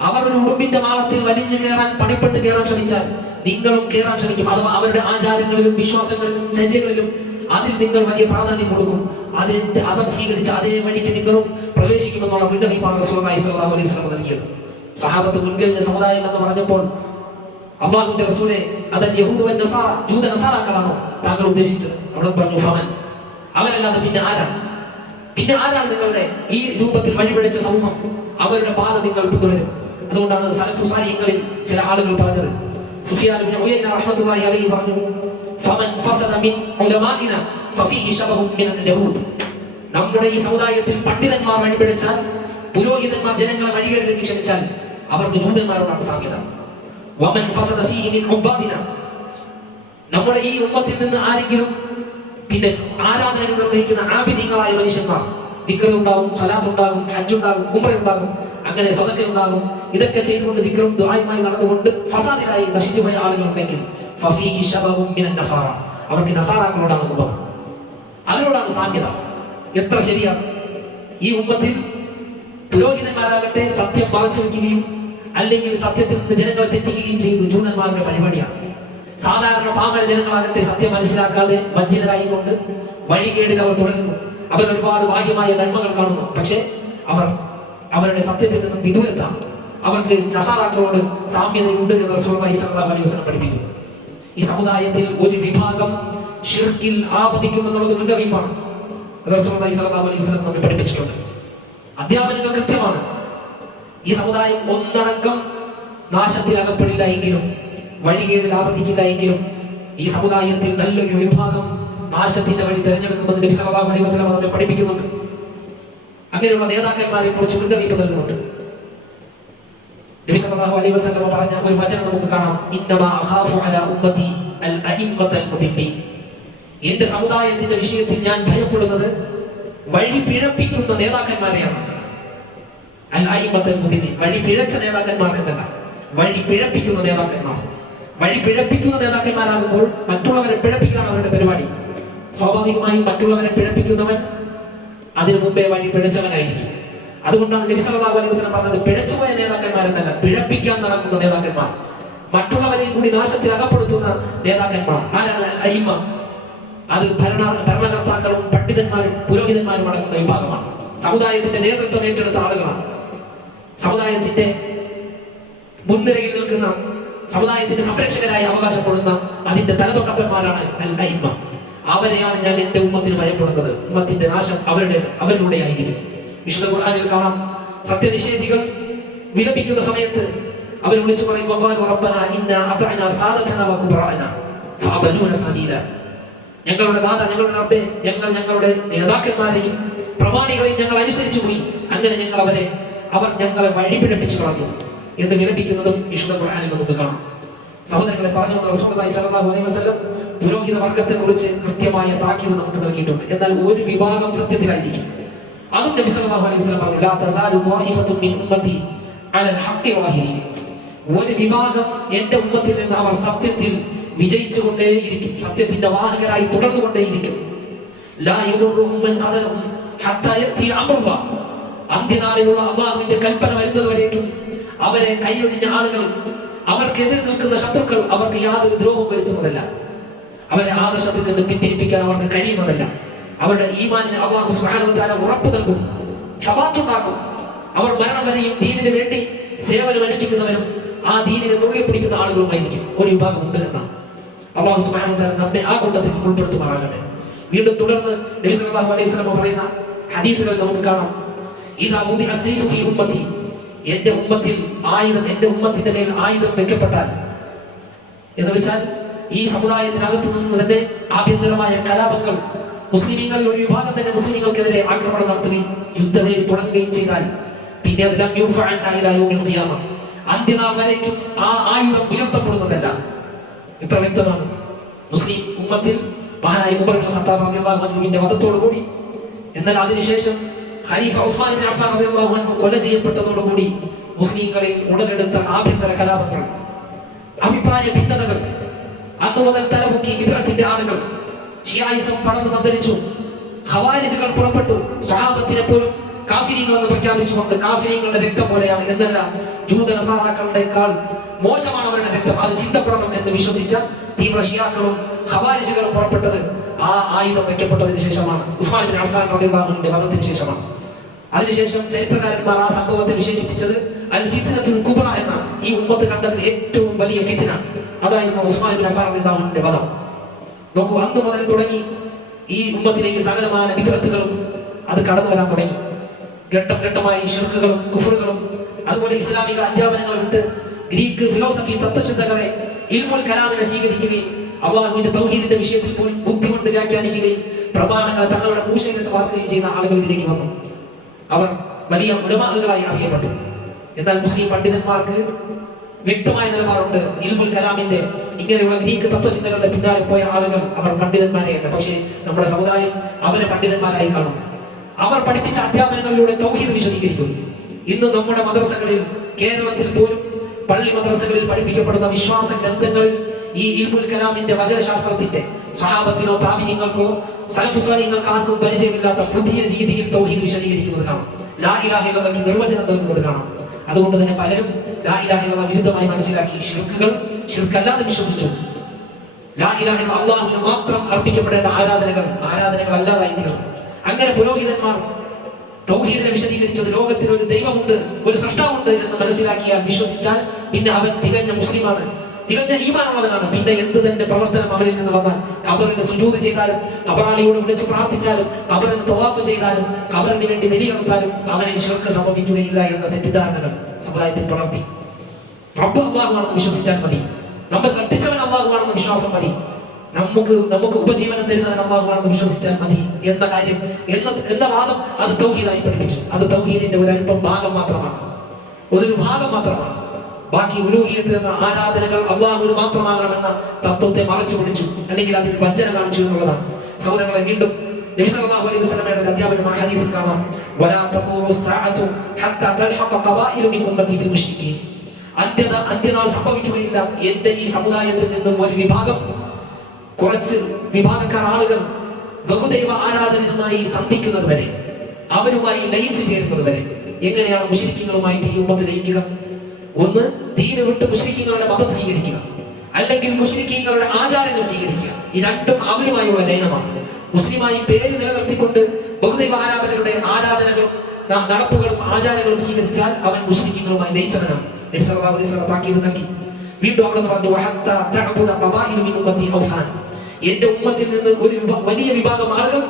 അവർ ഒരു ഉടുമ്പിന്റെ മാളത്തിൽ വലിഞ്ഞു കയറാൻ പണിപ്പെട്ട് കയറാൻ ശ്രമിച്ചാൽ നിങ്ങളും കയറാൻ ശ്രമിക്കും. അഥവാ അവരുടെ ആചാരങ്ങളിലും വിശ്വാസങ്ങളിലും ചര്യകളിലും അതിൽ നിങ്ങൾ വലിയ പ്രാധാന്യം കൊടുക്കും. അതിന്റെ അതം സ്വീകരിച്ച് അതേ വഴിക്ക് നിങ്ങളും പ്രവേശിക്കുമെന്നുള്ള മുന്നറിയിപ്പാണ് റസൂലുള്ളാഹി അലൈഹി വസല്ലം നൽകിയത്. സഹാബത്ത് മുൻകഴിഞ്ഞ സമുദായം എന്ന് പറഞ്ഞപ്പോൾ അള്ളാഹുവിന്റെ റസൂലെ അതൽ യഹൂദവൻ നസാറ ജൂത നസാറാക്കളാണോ? താങ്കൾ ഉദ്ദേശിച്ചത്. അവിടെ പറഞ്ഞു ഫമൻ അവരല്ലാതെ പിന്നെ ആരാണ്? പിന്നെ ആരാണ് നിങ്ങളുടെ ഈ രൂപത്തിൽ വഴിപിഴച്ച സമൂഹം? അവരുടെ പാത നിങ്ങൾ പിന്തുടരും. അതുകൊണ്ടാണ് സലഫു സാലിഹ്യങ്ങളിൽ ചില ആളുകൾ പറഞ്ഞത്. സുഫിയാൻ ഇബ്നു ഉയൈന റഹ്മത്തുള്ളാഹി അലൈഹി പറഞ്ഞു ഫമൻ ഫസദ മിൻ ഉലമാഇന ഫഫീഹി ശബഹും മിനൽ യഹൂദ്. നമ്മുടെ ഈ സമുദായത്തിൽ പണ്ഡിതന്മാർ വഴിപിഴച്ചാൽ പുരോഹിതന്മാർ ജനങ്ങളെ വഴികളിലേക്ക് ക്ഷണിച്ചാൽ അവർക്ക് ജൂതന്മാരോടാണ് സാധ്യത നമ്മുടെ ഈ ഉമ്മത്തിൽ നിന്ന് ആരെങ്കിലും പിന്നെ ആരാധന നിർവഹിക്കുന്ന ആഭിധികളായ മനുഷ്യന്മാർ ഹജ്ജ് ഉണ്ടാകും ഉംറ ഉണ്ടാകും അങ്ങനെ സ്വതക്ക ഉണ്ടാകും. ഇതൊക്കെ ചെയ്തുകൊണ്ട് ദിക്കറും ദുആയുമായി നടന്നുകൊണ്ട് ഫസാദിലായി നശിച്ചു പോയ മിനൻ നസാറ. അവർക്ക് നസാറാക്കളോടാണ് ഉപമ അതിനോടാണ് സാമ്യത. എത്ര ശരിയാണ്? ഈ ഉമ്മത്തിൽ പുരോഹിതന്മാരാകട്ടെ സത്യം മറച്ചു വയ്ക്കുകയും അല്ലെങ്കിൽ സത്യത്തിൽ നിന്ന് ജനങ്ങളെ തെറ്റിക്കുകയും ചെയ്തു. ജൂതന്മാരുടെ പരിപാടിയാണ്. സാധാരണ പാമര ജനങ്ങളാകട്ടെ സത്യം മനസ്സിലാക്കാതെ വഞ്ചിതരായി കൊണ്ട് വഴികേടിൽ അവർ തുടരുന്നു. അവർ ഒരുപാട് ബാഹ്യമായ നന്മകൾ കാണുന്നു. പക്ഷേ അവർ അവരുടെ സത്യത്തിൽ നിന്നും വിദൂരത്താണ്. അവർക്ക് നഷാറാക്കളോട് സാമ്യതയുണ്ട് എന്ന് റസൂലുള്ളാഹി സ്വല്ലല്ലാഹു അലൈഹി വസല്ലം പഠിപ്പിക്കുന്നു. ഈ സമുദായത്തിൽ ഒരു വിഭാഗം ഷിർക്കിൽ ആപതിക്കുമെന്നുള്ളത് മുന്നറിയിപ്പാണ്. അത് റസൂലുള്ളാഹി സ്വല്ലല്ലാഹു അലൈഹി വസല്ലം നമ്മെ പഠിപ്പിച്ചിട്ടുണ്ട്. അധ്യാപനങ്ങൾ കൃത്യമാണ്. ഈ സമുദായം ഒന്നടങ്കം നാശത്തിൽ അകപ്പെടില്ല എങ്കിലും വഴികേടിൽ ലാഭിക്കില്ല എങ്കിലും ഈ സമുദായത്തിൽ നല്ലൊരു വിഭാഗം നാശത്തിന്റെ വഴി തിരഞ്ഞെടുക്കുമെന്ന് നബി സല്ലല്ലാഹു അലൈഹി വസല്ലം നമ്മെ പഠിപ്പിക്കുന്നുണ്ട്. അങ്ങനെയുള്ള നേതാക്കന്മാരെ കുറിച്ച് മുന്നറിയിപ്പ് നൽകുന്നുണ്ട്. നബി സല്ലല്ലാഹു അലൈഹി വസല്ലം പറഞ്ഞ ഒരു വചനം നമുക്ക് കാണാം. അഖാഫു അലാ ഉമ്മതി അൽ എന്റെ സമുദായത്തിന്റെ വിഷയത്തിൽ ഞാൻ ഭയപ്പെടുന്നത് വഴി പിഴപ്പിക്കുന്ന നേതാക്കന്മാരെയാണ്. അൽ അയിമത്തൽ മുദില്ലീൻ വഴി പിഴച്ച നേതാക്കന്മാർ എന്നല്ല. വഴി പിഴപ്പിക്കുന്ന നേതാക്കന്മാർ. വഴി പിഴപ്പിക്കുന്ന നേതാക്കന്മാരാകുമ്പോൾ മറ്റുള്ളവരെ പിഴപ്പിക്കാണ് അവരുടെ പരിപാടി. സ്വാഭാവികമായും മറ്റുള്ളവരെ പിഴപ്പിക്കുന്നവൻ അതിനു മുമ്പേ വഴി പിഴച്ചവനായിരിക്കും. അതുകൊണ്ടാണ് നബി സല്ലല്ലാഹു അലൈഹി വസല്ലം പറഞ്ഞത് പിഴച്ചുപോയ നേതാക്കന്മാരെന്നല്ല പിഴപ്പിക്കാൻ നടക്കുന്ന നേതാക്കന്മാർ. മറ്റുള്ളവരെയും കൂടി നാശത്തിൽ അകപ്പെടുത്തുന്ന നേതാക്കന്മാർ. ആരാണ്? അൽ അയിമ. അത് ഭരണ ഭരണകർത്താക്കളും പണ്ഡിതന്മാരും പുരോഹിതന്മാരും അടങ്ങുന്ന വിഭാഗമാണ്. സമുദായത്തിന്റെ നേതൃത്വം ഏറ്റെടുത്ത ആളുകളാണ്. സമുദായത്തിന്റെ മുൻനിരയിൽ നിൽക്കുന്ന സമുദായത്തിന്റെ സംരക്ഷകരായി അവകാശപ്പെടുന്ന അതിന്റെ തലതൊട്ടപ്പന്മാരാണ് അൽ അവരെയാണ് ഞാൻ എന്റെ ഉമ്മത്തിന് ഭയപ്പെടുന്നത്. ഉമ്മത്തിന്റെ നാശം അവരുടെ അവരിലൂടെ ആയിരിക്കും. വിശുദ്ധ ഖുർആാനിൽ കാണാം സത്യനിഷേധികൾ വിലപിക്കുന്ന സമയത്ത് അവർ വിളിച്ചു പറയും ഞങ്ങളുടെ നാഥ ഞങ്ങളുടെ റബ്ബെ ഞങ്ങൾ ഞങ്ങളുടെ നേതാക്കന്മാരെയും പ്രമാണികളെയും ഞങ്ങൾ അനുസരിച്ചു പോയി. അങ്ങനെ ഞങ്ങൾ അവരെ അവർ ഞങ്ങളെ വഴിപിഴപ്പിച്ചു കളഞ്ഞു എന്ന് വിലപിക്കുന്നതും വിശുദ്ധ ഖുർആനിൽ നമുക്ക് കാണാം. സഹോദരങ്ങളെ പറഞ്ഞു വന്ന റസൂലുള്ളാഹി സ്വല്ലല്ലാഹു അലൈഹി വസല്ലം പുരോഹിത വർഗത്തെ കുറിച്ച് കൃത്യമായ താക്കീത് നമുക്ക് നൽകിയിട്ടുണ്ട്. എന്നാൽ ഒരു വിഭാഗം സത്യത്തിലായിരിക്കും. അതും നബി സല്ലല്ലാഹു അലൈഹി വസല്ലം പറഞ്ഞു ലാ തസാലു ത്വായിഫത്തുൻ മിൻ ഉമ്മതി അലൽ ഹഖി വാഹിരി ഒരു വിഭാഗം എന്റെ ഉമ്മത്തിൽ നിന്ന് അവർ സത്യത്തിൽ വിജയിച്ചുകൊണ്ടേയിരിക്കും സത്യത്തിന്റെ വാഹകരായി തുടർന്നുകൊണ്ടേയിരിക്കും. ലാ യദുറുഹും മൻ ഖദലഹും ഹത്താ യതി അംറുല്ലാഹ്. അന്ത്യനാളിലുള്ള അള്ളാഹുവിന്റെ കൽപ്പന വരുന്നത് വരേക്കും അവരെ കൈയൊഴിഞ്ഞ ആളുകൾ അവർക്കെതിരെ നിൽക്കുന്ന ശത്രുക്കൾ അവർക്ക് യാതൊരു ദ്രോഹവും വരുത്തുന്നതല്ല. അവരുടെ ആദർശത്തിൽ നിന്ന് പിന്തിരിപ്പിക്കാൻ അവർക്ക് കഴിയുന്നതല്ല. അവരുടെ ഈമാനിന് അള്ളാഹു തആല ഉറപ്പ് നൽകും ഷബാത്തുണ്ടാക്കും അവർ മരണം വരെയും ദീനിന് വേണ്ടി സേവനം അനുഷ്ഠിക്കുന്നവരും ആ ദീനിനെ മുറുകെ പിടിക്കുന്ന ആളുകളുമായിരിക്കും. ഒരു വിഭാഗം ഉണ്ട് എന്നാണ്. അള്ളാഹു വ നമ്മെ ആ കൂട്ടത്തിൽ ഉൾപ്പെടുത്തുമാറാകട്ടെ വീണ്ടും തുടർന്ന് നബി സല്ലല്ലാഹു അലൈഹി വസല്ലം പറയുന്ന ഹദീസുകൾ നമുക്ക് കാണാം. ഉമ്മത്തി. എന്റെ ഉമ്മത്തിൽ ആയുധം എന്റെ ഉമ്മത്തിന്റെ മേൽ ആയുധം വെക്കപ്പെട്ടാൽ എന്ന് വെച്ചാൽ ഈ സമുദായത്തിനകത്ത് നിന്ന് തന്നെ ആഭ്യന്തരമായ കലാപങ്ങൾ മുസ്ലിമീങ്ങളിൽ ഒരു വിഭാഗം തന്നെ മുസ്ലിമീങ്ങൾക്കെതിരെ ആക്രമണം നടത്തുകയും യുദ്ധവേദി തുടങ്ങുകയും ചെയ്താൽ പിന്നെ അതെല്ലാം അന്ത്യനാം വരേക്കും ആ ആയുധം ഉയർത്തപ്പെടുന്നതല്ല. ഇത്ര വ്യക്തമാണ്. മുസ്ലിം ഉമ്മത്തിൽ മഹാനായ ഉമ്മർ ഖത്താബ് റളിയല്ലാഹു വധത്തോടു കൂടി എന്നാൽ അതിനുശേഷം ഖലീഫ ഉസ്മാൻ ഇബ്നു അഫ്ഫാൻ റളിയല്ലാഹു അൻഹു കൊല ചെയ്യപ്പെട്ടതോടുകൂടി മുസ്ലിങ്ങളിൽ ഉടലെടുത്ത ആഭ്യന്തര കലാപങ്ങൾ അഭിപ്രായ ഭിന്നതകൾ അന്ന് മുതൽ തലമുക്കി വിദ്രത്തിന്റെ ആളുകൾ ഷിയായിസം പടർന്നു പന്തലിച്ചു ഖവാരിജുകൾ പുറപ്പെട്ടു സഹാബത്തിനെ പോലും കാഫിരിങ്ങൾ എന്ന് പ്രഖ്യാപിച്ചുകൊണ്ട് കാഫിരിങ്ങളുടെ രക്തം പോലെയാണ് എന്നല്ല ജൂത നസാറാക്കളുടെക്കാൾ മോശമാണ് അവരുടെ രക്തം. അത് ചിന്തപ്പെടണം എന്ന് വിശ്വസിച്ച തീവ്ര ഷിയാക്കളും ഖവാരിജുകളും പുറപ്പെട്ടത് ആ ആയുധം വെക്കപ്പെട്ടതിന് ശേഷമാണ്. ഉസ്മാൻ ബിൻ അഫ്ഫാൻ റളിയല്ലാഹുവിന്റെ വധത്തിന് ശേഷമാണ്. അതിനുശേഷം ചരിത്രകാരന്മാർ ആ സംഭവത്തെ വിശേഷിപ്പിച്ചത് അൽ ഫിത്നത്തുൽ കുബ്ര എന്നാണ്. ഈ ഉമ്മത്ത് കണ്ടതിൽ ഏറ്റവും വലിയ ഫിത്തിന അതായിരുന്നു ഉസ്മാൻ ബിൻ വധം. നോക്കൂ അന്ന് മുതൽ തുടങ്ങി ഈ ഉമ്മത്തിലേക്ക് സകലമായ വിദ്രത്തുകളും അത് കടന്നു വരാൻ തുടങ്ങി. ഘട്ടം ഘട്ടമായി ഷിർക്കുകളും കുഫറുകളും അതുപോലെ ഇസ്ലാമിക അധ്യാപനങ്ങൾ വിട്ട് ഗ്രീക്ക് ഫിലോസഫി തത്വചിന്തകളെ ഇൽമുൽ കലാമിനെ സ്വീകരിക്കുകയും അള്ളാഹുവിന്റെ തൗഹീദിന്റെ വിഷയത്തിൽ പോലും ബുദ്ധി കൊണ്ട് വ്യാഖ്യാനിക്കുകയും പ്രമാണങ്ങൾ തങ്ങളുടെ മൂശയിട്ട് വാർക്കുകയും ചെയ്യുന്ന ആളുകൾ ഇതിലേക്ക് വന്നു. അവർ വലിയ ഉലമാകളായി അറിയപ്പെട്ടു. എന്നാൽ മുസ്ലിം പണ്ഡിതന്മാർക്ക് വ്യക്തമായ നിലപാടുണ്ട്. ഇൽമുൽ കലാമിന്റെ ഇങ്ങനെയുള്ള ഗ്രീക്ക് തത്വചിന്തകളുടെ പിന്നാലെ പോയ ആളുകൾ അവർ പണ്ഡിതന്മാരെയല്ല. പക്ഷേ നമ്മുടെ സമുദായം അവരെ പണ്ഡിതന്മാരായി കാണും. അവർ പഠിപ്പിച്ച അധ്യാപനങ്ങളിലൂടെ തൗഹീദ് വിശദീകരിക്കുന്നു. ഇന്ന് നമ്മുടെ മദ്രസകളിൽ കേരളത്തിൽ പോലും പള്ളി മദ്രസകളിൽ പഠിപ്പിക്കപ്പെടുന്ന വിശ്വാസ ഗ്രന്ഥങ്ങളിൽ ഈ ഇൽമുൽ കലാമിന്റെ വചനശാസ്ത്രത്തിന്റെ സഹാബത്തിനോ താപീയങ്ങൾക്കോ സലഫുസാലിങ്ങൾക്ക് ആർക്കും പരിചയമില്ലാത്ത പുതിയ രീതിയിൽ തൗഹീദ് വിശദീകരിക്കുന്നത് കാണാം. ലാ ഇലാഹ ഇല്ലല്ലാഹ്ക്ക് നിർവചനം നൽകുന്നത് കാണാം. അതുകൊണ്ട് തന്നെ പലരും ലാ ഇലാഹ ഇല്ലല്ലാഹ് വിരുദ്ധമായി മനസ്സിലാക്കി ഷിർക്കുകൾ ഷിർക്കല്ലാതെ വിശ്വസിച്ചു. ലാ ഇലാഹ ഇല്ലല്ലാഹ് അല്ലാഹുവിന് മാത്രം അർപ്പിക്കപ്പെടേണ്ട ആരാധനകൾ ആരാധനകൾ അല്ലാതായി തീർന്നു. അങ്ങനെ പുരോഹിതന്മാർ തൗഹീദിനെ വിശദീകരിച്ചത് ലോകത്തിൽ ഒരു ദൈവമുണ്ട് ഒരു സൃഷ്ടാവുണ്ട് എന്ന് മനസ്സിലാക്കിയാൽ വിശ്വസിച്ചാൽ പിന്നെ അവൻ തികഞ്ഞ മുസ്ലിമാണ്. തികഞ്ഞ ഈമാനുള്ളവനാണ് പിന്നെ എന്ത് തന്റെ പ്രവർത്തനം അവരിൽ നിന്ന് വന്നാൽ? കബറിന് സുജൂത് ചെയ്താലും കബറാളിയോട് വിളിച്ച് പ്രാർത്ഥിച്ചാലും കബറിന് തൊവാഫ് ചെയ്താലും കബറിന് വേണ്ടി ബലികർത്താലും അവനെ ശിർക്ക് സംഭവിക്കുകയില്ല എന്ന തെറ്റിദ്ധാരണകൾ സമുദായത്തിൽ വളർത്തി റബ്ബ് അള്ളാഹുവാണെന്ന് വിശ്വസിച്ചാൽ മതി. നമ്മൾ സൃഷ്ടിച്ചവൻ അള്ളാഹുവാണെന്ന് വിശ്വാസം മതി. നമുക്ക് നമുക്ക് ഉപജീവനം തരുന്നവൻ അള്ളാഹുവാണെന്ന് വിശ്വസിച്ചാൽ മതി എന്ന കാര്യം എന്ന എന്ന വാദം അത് തൗഹീദായി പഠിപ്പിച്ചു. അത് തൗഹീദിന്റെ ഒരു അല്പം ഭാഗം മാത്രമാണ്. ഒരു ഭാഗം മാത്രമാണ്. ബാക്കി ഉലൂഹിയത്ത് എന്ന ആരാധനകൾ അള്ളാഹുവിന് മാത്രമാകണമെന്ന തത്വത്തെ മറച്ചു പിടിച്ചു. അല്ലെങ്കിൽ അതിൽ വഞ്ചന കാണിച്ചു എന്നുള്ളതാണ്. സഹോദരങ്ങളെ വീണ്ടും നബി സല്ലല്ലാഹു അലൈഹി വസല്ലമയുടെ ഒരു അധ്യാപനം ഹദീസിൽ കാണാം. വലാ തഖൂമു സഅതു ഹത്താ തൽഹഖ ഖബായിലു മിൻ ഉമ്മത്തി ബിൽ മുശ്രിക്കീൻ അന്ത്യത അന്ത്യനാൾ സംഭവിക്കുകയില്ല. എന്റെ ഈ സമുദായത്തിൽ നിന്നും ഒരു വിഭാഗം കുറച്ച് വിഭാഗക്കാർ ആളുകൾ ബഹുദൈവ ആരാധകരുമായി സന്ധിക്കുന്നത് വരെ അവരുമായി ലയിച്ചു ചേരുന്നത് വരെ എങ്ങനെയാണ് മുസ്ലിക്കുകളുമായിട്ട് ഈ ഉമ്മത്ത് ലയിക്കുക? ഒന്ന് തീരെ വിട്ട് മുസ്ലിഖീങ്ങളുടെ മതം സ്വീകരിക്കുക. അല്ലെങ്കിൽ മുസ്ലിഖീങ്ങളുടെ ആചാരങ്ങൾ സ്വീകരിക്കുക. ഈ രണ്ടും അവരുമായുള്ള ലയനമാണ്. മുസ്ലിമായി പേര് നിലനിർത്തിക്കൊണ്ട് ബഹുദൈവ ആരാധകരുടെ ആരാധനകളും നടപ്പുകളും ആചാരങ്ങളും സ്വീകരിച്ചാൽ അവൻ മുസ്ലിഖീങ്ങളുമായി ലയിച്ചവനാണ്. നബി സല്ലല്ലാഹു അലൈഹി വസല്ലം താക്കീത് നൽകി. വീണ്ടും അവിടെ വഹത്താ തഅബുദ ഖബായിലു മിൻ ഉമ്മത്തി ഔസാൻ എന്റെ ഉമ്മത്തിൽ നിന്ന് ഒരു വലിയ വിഭാഗം ആളുകൾ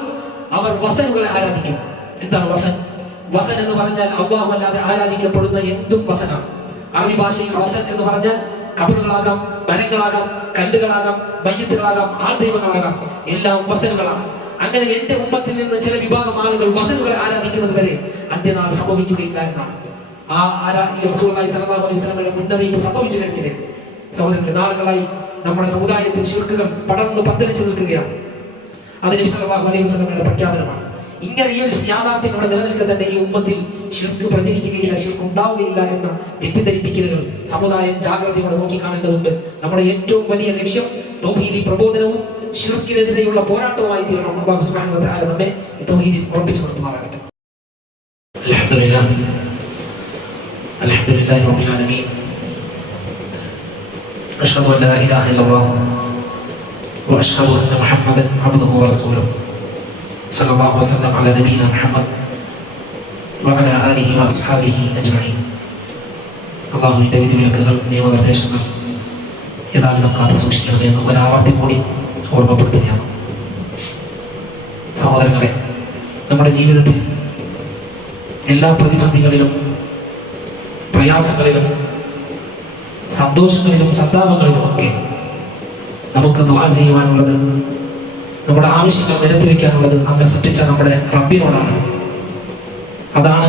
അവർ വസനുകളെ ആരാധിക്കും. എന്താണ് വസൻ? വസൻ എന്ന് പറഞ്ഞാൽ അള്ളാഹു അല്ലാതെ ആരാധിക്കപ്പെടുന്ന എന്തും വസനാണ്. അറബി ഭാഷയിൽ വസൻ എന്ന് പറഞ്ഞാൽ കബറുകളാകാം മരങ്ങളാകാം കല്ലുകളാകാം മയ്യത്തുകളാകാം ആൾദൈവങ്ങളാകാം. എല്ലാം വസനുകളാണ് അങ്ങനെ എന്റെ ഉമ്മത്തിൽ നിന്ന് ചില വിഭാഗം ആളുകൾ വസനുകളെ ആരാധിക്കുന്നത് വരെ അന്ത്യനാൾ സംഭവിക്കുകയില്ല എന്നാണ്. ആ ആരാ അലൈഹി മുന്നറിയിപ്പ് സംഭവിച്ചു കഴിഞ്ഞില്ലേ? സഹോദരങ്ങളെ നാളുകളായി നമ്മുടെ സമുദായത്തിൽ ശിർക്കുകൾ പടർന്ന് പന്തലിച്ചു നിൽക്കുകയാണ്. അതിന് സല്ലല്ലാഹു അലൈഹി വസല്ലമയുടെ പ്രഖ്യാപനമാണ്. ഇങ്ങനെ ഈ ഒരു യാഥാർത്ഥ്യം ഇവിടെ നിലനിൽക്കുക തന്നെ ഈ ഉമ്മത്തിൽ ഷിർക്ക് പ്രചരിക്കുകയില്ല ഷിർക്ക് ഉണ്ടാവുകയില്ല എന്ന തെറ്റിദ്ധരിപ്പിക്കലുകൾ സമുദായം ജാഗ്രതയോടെ നോക്കിക്കാണേണ്ടതുണ്ട് നമ്മുടെ ഏറ്റവും വലിയ ലക്ഷ്യം തൗഹീദി പ്രബോധനവും ഷിർക്കിനെതിരെയുള്ള പോരാട്ടവുമായി തീരണം അള്ളാഹു സുബ്ഹാനഹു വ തആല നമ്മെ ഈ തൗഹീദിൽ ഉറപ്പിച്ചു നിർത്തുമാറാകട്ടെ അൽഹംദുലില്ലാഹ് അൽഹംദുലില്ലാഹി റബ്ബിൽ ആലമീൻ أشهد أن لا إله إلا الله وأشهد أن محمدا عبده ورسوله صلى الله وسلم على نبينا محمد وعلى آله وأصحابه أجمعين അള്ളാഹുവിൻ്റെ വിധിവിലക്കുകൾ നിയമനിർദ്ദേശങ്ങൾ യഥാവിധം കാത്തു സൂക്ഷിക്കണമെന്ന് ഒരാവർത്തി കൂടി ഓർമ്മപ്പെടുത്തുകയാണ് സഹോദരങ്ങളെ നമ്മുടെ ജീവിതത്തിൽ എല്ലാ പ്രതിസന്ധികളിലും പ്രയാസങ്ങളിലും സന്തോഷങ്ങളിലും സന്താപങ്ങളിലും ഒക്കെ നമുക്ക് ദുആ ചെയ്യുവാനുള്ളത് നമ്മുടെ ആവശ്യങ്ങൾ നിരത്തി വെക്കാനുള്ളത് നമ്മെ സൃഷ്ടിച്ച നമ്മുടെ റബ്ബിനോടാണ് അതാണ്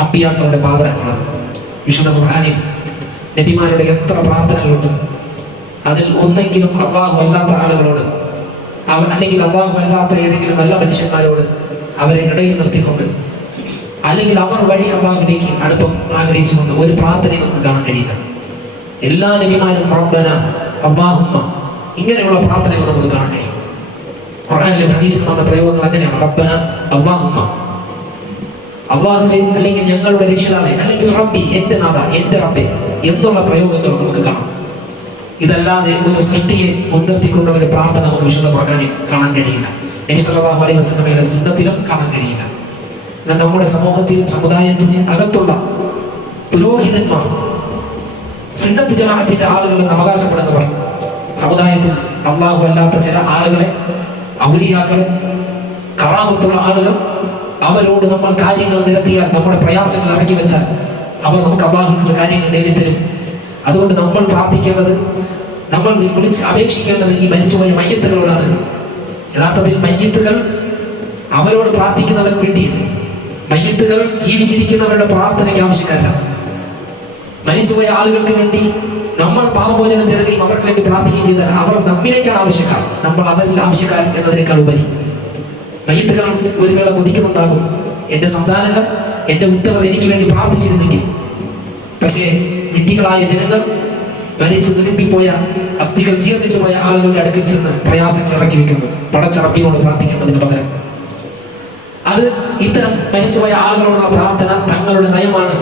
അമ്പിയാക്കളുടെ പാതകമുള്ളത് വിശുദ്ധ ഖുർആനിൽ നബിമാരുടെ എത്ര പ്രാർത്ഥനകളുണ്ട്. അതിൽ ഒന്നെങ്കിലും അള്ളാഹു അല്ലാത്ത ആളുകളോട് അവൻ അല്ലെങ്കിൽ അള്ളാഹു അല്ലാത്ത ഏതെങ്കിലും നല്ല മനുഷ്യന്മാരോട് അവരെ ഇടയിൽ നിർത്തിക്കൊണ്ട് അല്ലെങ്കിൽ അവർ വഴി അള്ളാഹുലേക്ക് അടുപ്പം ആഗ്രഹിച്ചുകൊണ്ട് ഒരു പ്രാർത്ഥനയും നമുക്ക് കാണാൻ കഴിയില്ല. എല്ലാ നബിമാരും റബ്ബന അബ്ബാഹുമ്മ ഇങ്ങനെയുള്ള പ്രാർത്ഥനകൾ നമുക്ക് കാണാൻ കഴിയും. ഖുർആനിലും ഹദീസിലും വന്ന പ്രയോഗങ്ങൾ അങ്ങനെയാണ്. റബ്ബന അള്ളാഹുമ്മ. അള്ളാഹുവെ അല്ലെങ്കിൽ ഞങ്ങളുടെ രക്ഷിതാവെ അല്ലെങ്കിൽ റബ്ബി എന്റെ നാഥ എന്റെ റബ്ബെ എന്നുള്ള പ്രയോഗങ്ങൾ നമുക്ക് കാണാം. ഇതല്ലാതെ ഒരു സൃഷ്ടിയെ മുൻനിർത്തിക്കൊണ്ട ഒരു പ്രാർത്ഥന നമുക്ക് വിശുദ്ധ പ്രകാരം കാണാൻ കഴിയില്ല. നബി സല്ലല്ലാഹു അലൈഹി വസല്ലമയുടെ സിദ്ധത്തിലും കാണാൻ കഴിയില്ല. എന്നാൽ നമ്മുടെ സമൂഹത്തിൽ സമുദായത്തിന് അകത്തുള്ള പുരോഹിതന്മാർ സുന്നത്ത് ജമാഅത്തിന്റെ ആളുകൾ എന്ന് അവകാശപ്പെടുന്നവർ സമുദായത്തിൽ അള്ളാഹു അല്ലാത്ത ചില ആളുകളെ ഔലിയാക്കളെ കറാമത്തുള്ള ആളുകൾ അവരോട് നമ്മൾ കാര്യങ്ങൾ നിരത്തിയാൽ നമ്മുടെ പ്രയാസങ്ങൾ ഇറക്കി വെച്ചാൽ അവർ നമുക്ക് അള്ളാഹുവിൽ നിന്ന് കാര്യങ്ങൾ നേടിത്തരും. അതുകൊണ്ട് നമ്മൾ പ്രാർത്ഥിക്കേണ്ടത് നമ്മൾ വിളിച്ച് അപേക്ഷിക്കേണ്ടത് ഈ മരിച്ചുപോയ മയ്യത്തുകളോടാണ്. യഥാർത്ഥത്തിൽ മയ്യത്തുകൾ അവരോട് പ്രാർത്ഥിക്കുന്നവൻ വേണ്ടിയില്ല മയ്യത്തുകൾ ജീവിച്ചിരിക്കുന്നവരുടെ പ്രാർത്ഥനയ്ക്ക് ആവശ്യക്കാരാണ്. മരിച്ചുപോയ ആളുകൾക്ക് വേണ്ടി നമ്മൾ പാപമോചനം തേടുകയും അവർക്ക് വേണ്ടി പ്രാർത്ഥിക്കുകയും ചെയ്താൽ അവർ നമ്മിലേക്കാണ് ആവശ്യക്കാർ. നമ്മൾ അവരിൽ ആവശ്യക്കാർ എന്നതിനേക്കാൾ ഉപരി മയ്യത്തുകൾ ഒരു വേള കൊതിക്കുന്നുണ്ടാകും. എന്റെ സന്താനങ്ങൾ എന്റെ ഉത്തവർ എനിക്ക് വേണ്ടി പ്രാർത്ഥിച്ചിരുന്നെങ്കിൽ. പക്ഷേ വിഡ്ഢികളായ ജനങ്ങൾ മരിച്ചു നിരപ്പിപ്പോയ അസ്ഥികൾ ജീർണിച്ചു പോയ ആളുകളുടെ അടുക്കൽ ചെന്ന് പ്രയാസങ്ങൾ ഇറക്കി വെക്കുന്നു. പടച്ചറപ്പിനോട് പ്രാർത്ഥിക്കേണ്ടതിന് പകരം. അത് ഇത്തരം മരിച്ചുപോയ ആളുകളോടുള്ള പ്രാർത്ഥന തങ്ങളുടെ നയമാണ്.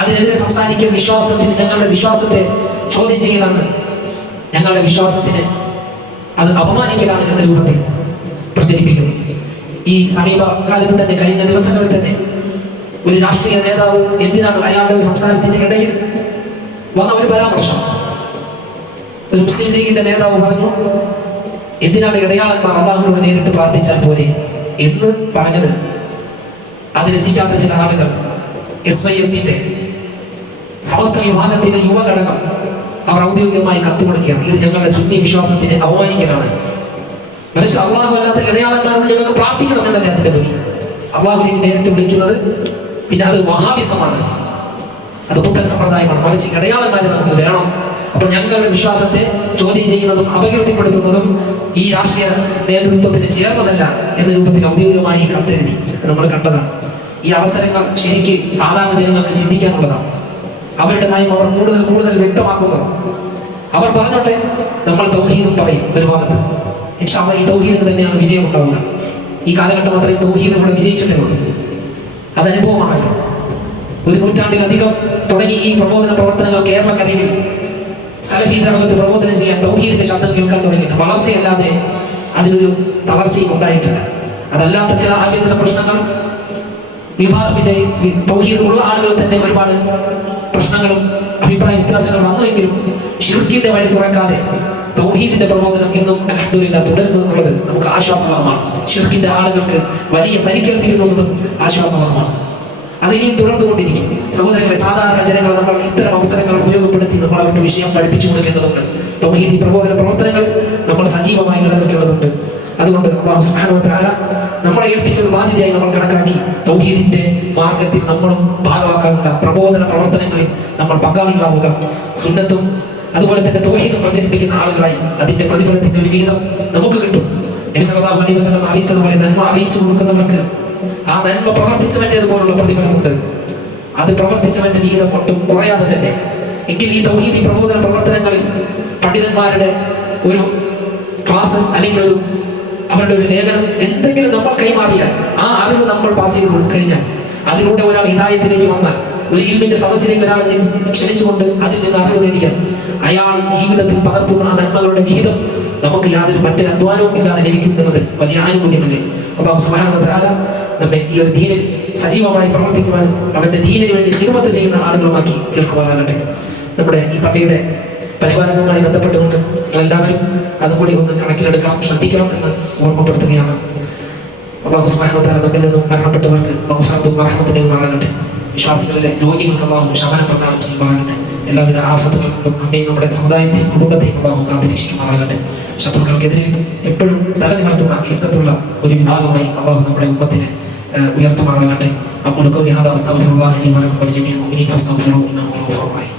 അതിനെതിരെ സംസാരിക്കുക വിശ്വാസത്തിൽ ഞങ്ങളുടെ വിശ്വാസത്തെ ചോദ്യം ചെയ്യലാണ് ഞങ്ങളുടെ വിശ്വാസത്തിന് അത് അപമാനിക്കലാണ് എന്ന രൂപത്തിൽ പ്രചരിപ്പിക്കുന്നു. ഈ സമീപകാലത്ത് തന്നെ കഴിഞ്ഞ ദിവസങ്ങളിൽ തന്നെ ഒരു രാഷ്ട്രീയ നേതാവ് എന്തിനാണ് അയാളുടെ ഒരു സംസാരത്തിന്റെ ഇടയിൽ വന്ന ഒരു പരാമർശം. ഒരു മുസ്ലിം ലീഗിന്റെ നേതാവ് പറഞ്ഞു എന്തിനാണ് ഇടയാളന്മാർ അള്ളാഹുവിനോട് നേരിട്ട് പ്രാർത്ഥിച്ചാൽ പോരെ? എന്ന് പറഞ്ഞത് അത് രസിക്കാത്ത ചില ആളുകൾ. എസ് വൈ എസിന്റെ സമസ്ത വിഭാഗത്തിലെ യുവഘടകം അവർ ഔദ്യോഗികമായി കത്തുകൊടുക്കുകയാണ് ഇത് ഞങ്ങളുടെ സുന്നി വിശ്വാസത്തിനെ അവമാനിക്കലാണ് മനുഷ്യ അള്ളാഹു അല്ലാത്ത ഇടയാളന്മാരോട് നിങ്ങൾക്ക് പ്രാർത്ഥിക്കണം എന്നല്ലേ അതിന്റെ ധ്വനി. അള്ളാഹുലേക്ക് നേരിട്ട് വിളിക്കുന്നത് പിന്നെ അത് മഹാവിസമാണ്. അത് പുത്തൻ സമ്പ്രദായമാണ്. മറിച്ച് ഇടയാളന്മാരെ നമുക്ക് വേണം. അപ്പോൾ ഞങ്ങളുടെ വിശ്വാസത്തെ ചോദ്യം ചെയ്യുന്നതും അപകീർത്തിപ്പെടുത്തുന്നതും ഈ രാഷ്ട്രീയ നേതൃത്വത്തിന് ചേർന്നതല്ല എന്ന രൂപത്തിൽ ഔദ്യോഗികമായി കത്തെഴുതി നമ്മൾ കണ്ടതാണ്. ഈ അവസരങ്ങൾ ശരിക്ക് സാധാരണ ജനങ്ങൾക്ക് ചിന്തിക്കാനുള്ളതാണ്. അവരുടെ നയം അവർ കൂടുതൽ കൂടുതൽ വ്യക്തമാക്കുന്നു. അവർ പറഞ്ഞോട്ടെ നമ്മൾ തൗഹീദും പറയും. ഒരു ഭാഗത്ത്. ഇൻഷാ അല്ലാഹ് ഈ തൗഹീദിന് തന്നെയാണ് വിജയം ഉണ്ടാവുക ഈ കാലഘട്ടം അത്രയും തൗഹീദ് ഇവിടെ വിജയിച്ചിട്ടേ ഉള്ളൂ അത് അനുഭവമാണല്ലോ ഒരു നൂറ്റാണ്ടിലധികം തുടങ്ങി ഈ പ്രബോധന പ്രവർത്തനങ്ങൾ കേരളക്കരയിൽ സലഫി ദ്രവകത്ത് പ്രബോധനം ചെയ്യാൻ തൗഹീദിന്റെ ശബ്ദം കേൾക്കാൻ തുടങ്ങിയിട്ട് വളർച്ചയല്ലാതെ അതിനൊരു തളർച്ചയും ഉണ്ടായിട്ടില്ല. അതല്ലാത്ത ചില ആഭ്യന്തര പ്രശ്നങ്ങൾ വിഭാഗത്തിന്റെ തൗഹീദ് ഉള്ള ആളുകൾ തന്നെ ഒരുപാട് പ്രശ്നങ്ങളും അഭിപ്രായ വ്യത്യാസങ്ങളും വന്നുവെങ്കിലും ഷിർക്കിന്റെ വഴി തുറക്കാതെ തൗഹീദിന്റെ പ്രബോധനം എന്നും അലഹദില്ല തുടരുന്നു എന്നുള്ളത് നമുക്ക് ആശ്വാസകരമാണ്. ഷിർക്കിന്റെ ആളുകൾക്ക് വലിയ പരിക്കേൽപ്പിക്കുന്നതും ആശ്വാസകരമാണ്. അത് ഇനിയും തുടർന്നുകൊണ്ടിരിക്കും. സഹോദരങ്ങളെ സാധാരണ ജനങ്ങൾ നമ്മൾ ഇത്തരം അവസരങ്ങൾ ഉപയോഗപ്പെടുത്തി നമ്മൾ അവർക്ക് വിഷയം പഠിപ്പിച്ചു കൊടുക്കേണ്ടതുണ്ട്. തൗഹീദി പ്രബോധന പ്രവർത്തനങ്ങൾ നമ്മൾ സജീവമായി നിലനിൽക്കേണ്ടതുണ്ട്. അതുകൊണ്ട് അള്ളാഹു സുബ്ഹാനഹു തആല നമ്മളെ ഏൽപ്പിച്ച ഒരു ബാധ്യതയായി നമ്മൾ കണക്കാക്കി തൗഹീദിന്റെ മാർഗത്തിൽ നമ്മളും ഭാഗമാക്കാവുക പ്രബോധന പ്രവർത്തനങ്ങളിൽ നമ്മൾ പങ്കാളികളാവുക. സുന്നത്തും അതുപോലെ തന്നെ തോഹീദ് പ്രചരിപ്പിക്കുന്ന ആളുകളായി അതിന്റെ പ്രതിഫലത്തിന്റെ ഒരു വിഹിതം നമുക്ക് കിട്ടും. നബി സല്ലല്ലാഹു അലൈഹി വസല്ലം അറിയിച്ചതുപോലെ നന്മ അറിയിച്ചു കൊടുക്കുന്നവർക്ക് ആ നന്മ പ്രവർത്തിച്ചവന്റെതുപോലുള്ള പ്രതിഫലമുണ്ട്. അത് പ്രവർത്തിച്ചവന്റെ വിഹിതം ഒട്ടും കുറയാതെ തന്നെ. എങ്കിൽ ഈ തൗഹീദി പ്രബോധന പ്രവർത്തനങ്ങളിൽ പണ്ഡിതന്മാരുടെ ഒരു ക്ലാസ് അല്ലെങ്കിൽ ഒരു അവരുടെ ഒരു ലേഖനം എന്തെങ്കിലും നമ്മൾ കൈമാറിയാൽ ആ അറിവ് നമ്മൾ പാസ് ചെയ്ത് കഴിഞ്ഞാൽ അതിലൂടെ ഒരാൾ ഹിതായത്തിലേക്ക് വന്നാൽ ഒരു ഇൽമിന്റെ സദസ്സിലേക്ക് ക്ഷണിച്ച് ക്ഷണിച്ചുകൊണ്ട് അതിൽ നിന്ന് അറിവ് നേടിയ അയാൾ ജീവിതത്തിൽ പകർത്തുന്ന ആ നന്മകളുടെ വിഹിതം നമുക്ക് യാതൊരു മറ്റൊരു അധ്വാനവും ഇല്ലാതെ ലഭിക്കും എന്നത് വലിയ ആനുകൂല്യമല്ലേ? അപ്പൊ സുബ്ഹാനഹു വ നമ്മെ ഈ ഒരു ദീനിൽ സജീവമായി പ്രവർത്തിക്കുവാനും അവരുടെ ദീനിന് വേണ്ടി ഹിതമത്ത് ചെയ്യുന്ന ആളുകളുമാക്കി തീർക്കുവാനാകട്ടെ. നമ്മുടെ ഈ പള്ളിയുടെ പരിപാലനവുമായി ബന്ധപ്പെട്ടുകൊണ്ട് എല്ലാവരും അതുകൂടി ഒന്ന് കണക്കിലെടുക്കണം ശ്രദ്ധിക്കണം എന്ന് ഓർമ്മപ്പെടുത്തുകയാണ്. അള്ളാഹു സുബ്ഹാനഹു വ തആല നമ്മിൽ നിന്നും മരണപ്പെട്ടവർക്ക് മഗ്ഫിറത്തും മറഹത്തിനെയും വിശ്വാസികളിലെ രോഗികൾക്ക് അള്ളാഹു ശമനം പ്രദാനം ചെയ്യുമാകട്ടെ എല്ലാവിധ ആഫത്തുകളിൽ നിന്നും അമ്മയും നമ്മുടെ സമുദായത്തെയും കുടുംബത്തെയും അള്ളാഹു കാത്തിരക്ഷിക്കുമാകട്ടെ ശത്രുക്കൾക്കെതിരെ എപ്പോഴും തലനിവർത്തുന്ന ഇസ്സത്തുള്ള ഒരു വിഭാഗമായി അള്ളാഹു നമ്മുടെ ഉമ്മത്തിനെ ഏഹ്, ഉയർത്തുമാറാകട്ടെ. അപ്പോൾ ബിഹാദ അസ്തഗ്ഫിറുല്ലാഹി ലി വലക്കും വലിജമീഇൽ മുഅ്മിനീന